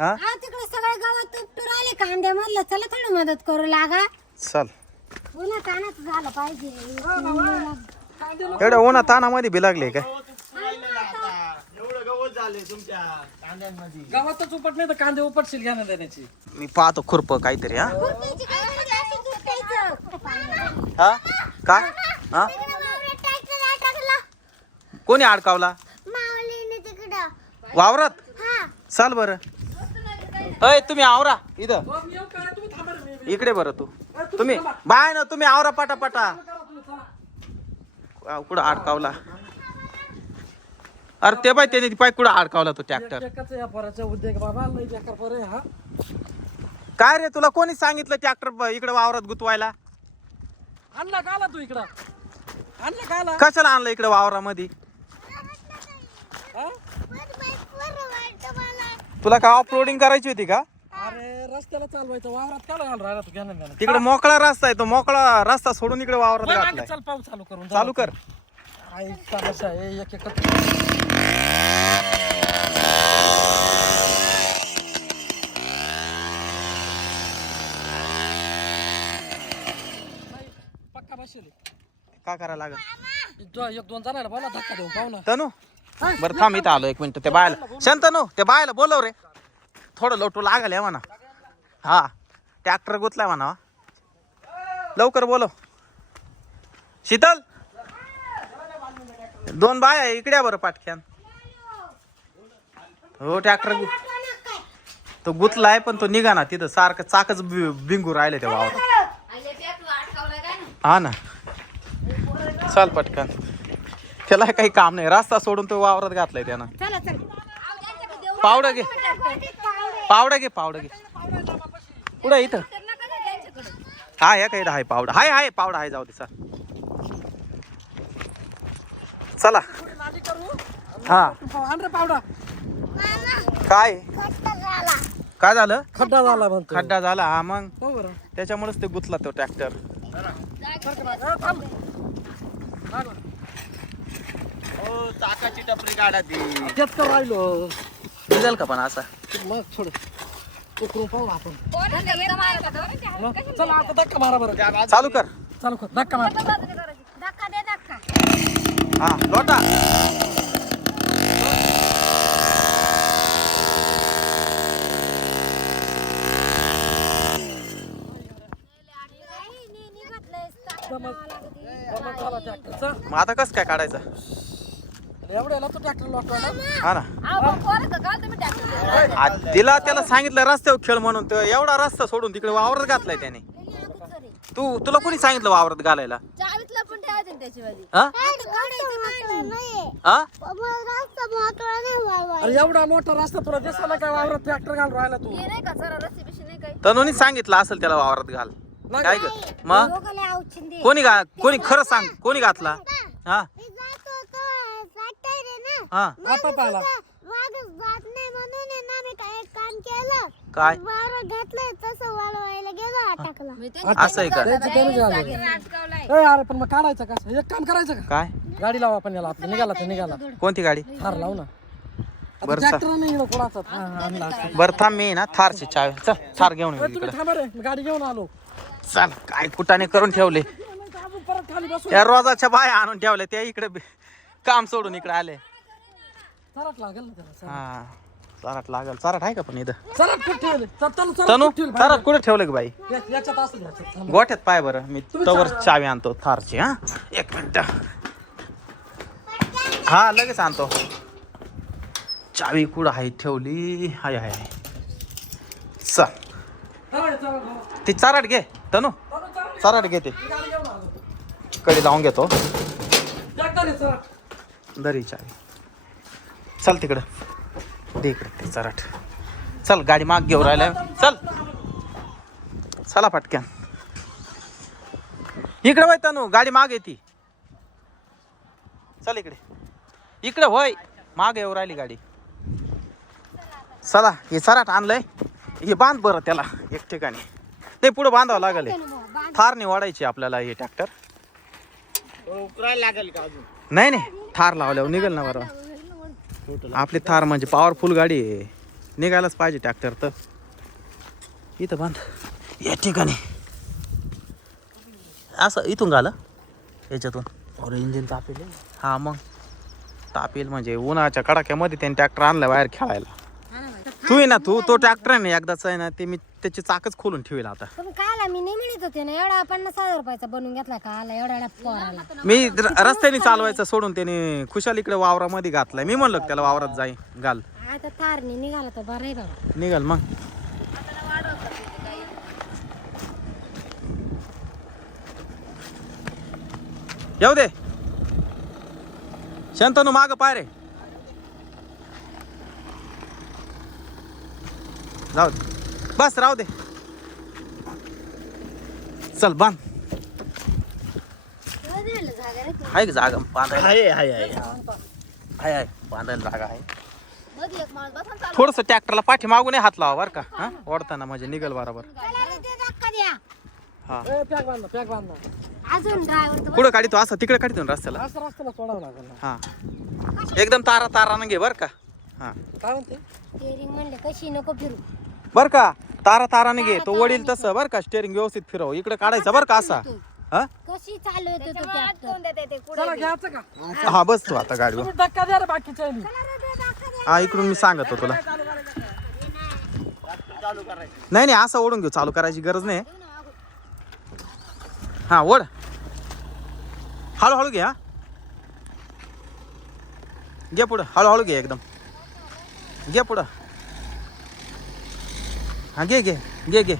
हा? हा तिकडे सगळे गावात उपटून आले कांदे म्हणलं चला थोडी मदत करू लागा. चल. उन्हा झालं पाहिजे. एवढ्या उन्हा तानामध्ये बी लागले काय? एवढं गवत झाले तुमच्या कांद्यांमध्ये गावातच उपट नाही तर कांदे उपटशील घ्या ना देण्याची मी पाहतो खुरप काहीतरी हा? खुरपीची काय म्हणजे असंच उपटायचं. हा? काय हा? तिकडे वावरात tractor अटकला. कोणी अडकावला? माऊलीने तिकडं. वावरात? हा. चाल बरं. अय तुम्ही आवरा इथं. इकडे बरं तू. तुम्ही बाय ना तुम्ही आवरा पाटा पाटा करा तुम्ही, चला. वाव, कुठं अडकावला? अरे ते बाय त्याने पाय कुठं अडकावला तो ट्रॅक्टर उद्योग बाबा काय रे तुला कोणी सांगितलं ट्रॅक्टर इकडे वावरात गुतवायला? आणला का आला तू इकडं? आणला का आला? कशाला आणलं इकडे वावरामध्ये? तुला काय ऑफ रोडिंग करायची होती का? अरे रस्त्याला चालवायचं. वावरात का घाल राहिला तू? घ्या ना घ्या ना. तिकडे मोकळा रस्ता आहे तो मोकळा रस्ता सोडून इकडे वावरात घातलाय. चल पाऊस चालू करून. चालू कर. आई तमाशा आहे एक एक पक्का बसेल. काय करायला लागल? एक दोन जणांना बोला धक्का देऊन पाहू ना. तनू बरं थांब इथं आलो एक मिनिट. ते बायला शंतनू ते बायला बोलव रे. थोडं लोटू लागल या म्हणा. हा ट्रॅक्टर गुतलाय म्हणा. लवकर बोलव. शीतल? दोन बाय आहे इकडे या बरं पाटक्यान. हो ट्रॅक्टर तो गुतलाय पण तो निघा ना तिथं. सारखं चाकच बिंगू राहिले ते वावर हा ना. चाल पटकन. त्याला काही काम नाही. रस्ता सोडून तो वावरात घातलाय त्यानं. चला चला. पावडं घे. पावडं घे पावडं घे. कुठं आहे इथं? हा या काही हाय पावडं? हाय हाय पावडं हाय जाऊ दे चल. चला. नाली करू हा. पावडा काय? काय झालं? खड्डा झाला म्हणतो खड्डा झाला हा मग? हो बरं. त्याच्यामुळेच ते गुतला तो ट्रॅक्टर. हो चाकाची टपरी काढा ती राहिलो निघाल का पण असा मग थोडं उकरून पाहू आपण मग चला आता धक्का मारा बरं चालू कर चालू कर धक्का मार धक्का दे धक्का हा लोटा ट्रॅक्टरचा मग आता कसं काय काढायचं एवढ्याला तो ट्रॅक्टर लोटवायला हा ना. आ, दिला त्याला सांगितलं रस्त्यावर खेळ म्हणून तो एवढा रस्ता सोडून तिकडे वावरात घातलाय त्याने. तू तुला कोणी सांगितलं वावरात घालायला? चावीतला पण ठेवायचं ना त्याच्यामध्ये. हा? हा? अरे एवढा मोठा रस्ता तुला दिसायला काय वावरात ट्रॅक्टर घालून राहिला तू? हे नाही का जरा रस्सी बिशी नाही काही? तनुनी सांगितलं असेल त्याला वावरात घाल. काय ग मग? कोणी घा कोणी खरं सांग. कोणी घातला? हा? हा आला काय घेतलंय तसं वाळवायला गेलो अटकला म्हणजे त्यांनी असं आहे का त्याचं ए अरे पण मग काढायचं कसं एक काम करायचं का काय गाडी लावा आपण याला आपलं निघाला तर निघाला कोणती गाडी थार लावू ना बरं, चा- ट्रॅक्टर नाही इकडं कोणाचा हा, हा, आणला असता. बरं थांब मी ना थारची चावी चल थार घेऊन येऊ तुम्ही इकडे थांबा रे मी गाडी घेऊन आलो चल काय कुटाने करून ठेवले आपण परत खाली बसू या रोजाच्या बाया आणून ठेवल्या त्या इकडे बी- काम सोडून इकडे आले चराट लागेल ना त्याला हा चाराट लागल. चाराट आहे का पण इथं? चराट कुठे ठेवले? तनु चराट तनु कुठे ठेवले? चाराट कुठे ठेवलं ग बाई? या- याच्यात असं याच्यात थांब. गोठ्यात पाय बरं. मी तवर चावी आणतो थारची हा? एक मिनिट. हा लगेच आणतो. चावी कुठं आहे ठेवली? हाय हाय हाय. चल. चला, चला, चला. ती चाराट घे तनु. तनु, चला, चाराट घे ते. गाडी घेऊन आलो. कडे लावून घेतो. ट्रॅक्टर आहे, चराट. दरी चावी. चल तिकडं. दे इकडे ते चराट. चल गाडी माग घेऊ राहिल्या चल. चला पटक्यान इकडे होय तनू गाडी माग येते. चल इकडे. इकडे होय माग येऊ राहिली गाडी. चला हे चराट आणलंय. हे बांध बरं त्याला एक ठिकाणी. ते पुढे बांधावं लागेल. थार नाही वाढायची आपल्याला हे ट्रॅक्टर उकरायला लागेल का अजून? नाही नाही. थार लावल्यावर निघेल ना बरं. आपली थार म्हणजे पॉवरफुल गाडी आहे. निघायलाच पाहिजे ट्रॅक्टर तर. इथं बांध. या ठिकाणी. असं इथून घाला. याच्यातून. अरे इंजिन तापेल. हा मग. तापेल म्हणजे उन्हाच्या कडाक्यामध्ये त्याने ट्रॅक्टर आणला बाहेर खेळायला. तू आहे ना तू तो ट्रॅक्टर आहे ना एकदाच आहे ना ते मी त्याची चाकच खोलून ठेवेल आता. पण काला मी नाही म्हणत होते ना एवढा पन्नास हजार रुपयाचा बनवून घेतला का आला एवढा एवढा पोराला. मी र- रस्त्याने चालवायचं सोडून त्याने खुशाल इकडे वावरामध्ये घातलाय. मी म्हणलं त्याला वावरात जाई घाल. आता निघाला तर बरं आहे बाबा. निघाल मग. येऊ दे. शंतनू माग पाय रे. जाऊ दे. बस राहू दे. चल बांध. आहे का जागा बांधायला? आहे आहे आहे आहे आहे बांधायला जागा आहे. मध्ये एक माणूस बसा चालू थोडस ट्रॅक्टरला पाठी मागून हात लावा बरं का हा? ओढताना म्हणजे निघल बरोबर. हा. कुठं काढतो? असं तिकडे काढतो ना रस्त्याला? असं रस्त्याला सोडावं लागेल ना. हा. एकदम तारा तारानं घे बर का. हा. काय म्हणते? कशी नको फिरू. बर का? तारा ताराने घे. तो वडील तसं बर का? स्टेअरिंग व्यवस्थित फिरव. इकडे काढायचं बर का असा? हा? कशी तो ट्रॅक्टर चला घ्यायचं का? हा बस तू आता गाडीवर. तुम्ही धक्का द्या रे बाकीच्या ह्यानी. हा इकडून मी सांगतो तुला. नाही नाही असं ओढून घेऊ. चालू करायची गरज नाही. हा ओढ. हळूहळू घे हा. घे पुढं. हळूहळू घे एकदम. घे पुढं. हा घे घे घे घे.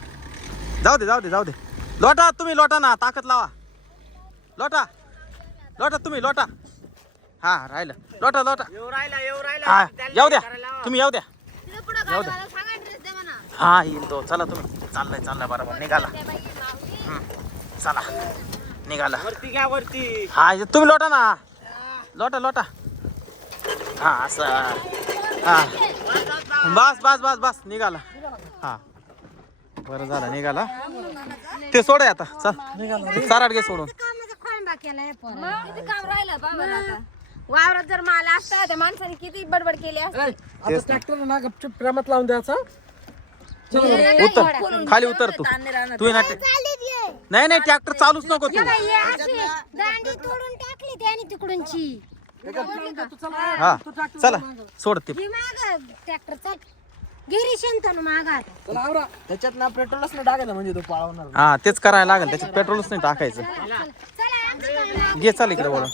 जाऊ दे जाऊ दे जाऊ दे. लोटा तुम्ही लोटा ना ताकद लावा. लोटा लोटा तुम्ही लोटा. हा राहिलं. लोटा लोटा. येऊ येऊ हा येऊ द्या. तुम्ही येऊ द्या. तिथं पुढं जाऊ गाडी दे. मला सांगा ड्रेस दे म्हणा. हा येईल तो. चला तुम्ही. चाललाय चाललाय बरोबर. निघाला. चला. निघाला. वरती घ्या वरती. हा हे तुम्ही लोटा ना. लोटा लोटा. हा असं. हा. बस बस बस बस. निघाला. हा. बरं झालं निघाला. ते सोड आता चल. साराट घे सोडून. कामाचा खोळंबा केलाय पोरा किती काम राहिलं बरं आता वावरात जर माल असता त्या माणसाने किती बडबड केली असती. आता ट्रॅक्टर ना. गपचूप प्रेमात लावून द्यायचं उतर. खाली उतर तू. तू ना नाही नाही ट्रॅक्टर चालूच नको तू. दांडी तोडून टाकली त्याने तिकडूनची. हा. चला सोड ते. ही माग ट्रॅक्टर चाल गिरी शंतनु मागात चला आवरा त्याच्यात ना पेट्रोलच नाही टाकायचं म्हणजे तो पळवणार. हा तेच करायला लागेल त्याच्यात पेट्रोलच नाही टाकायचं. चला आमचं काम घे चाल इकडे बोला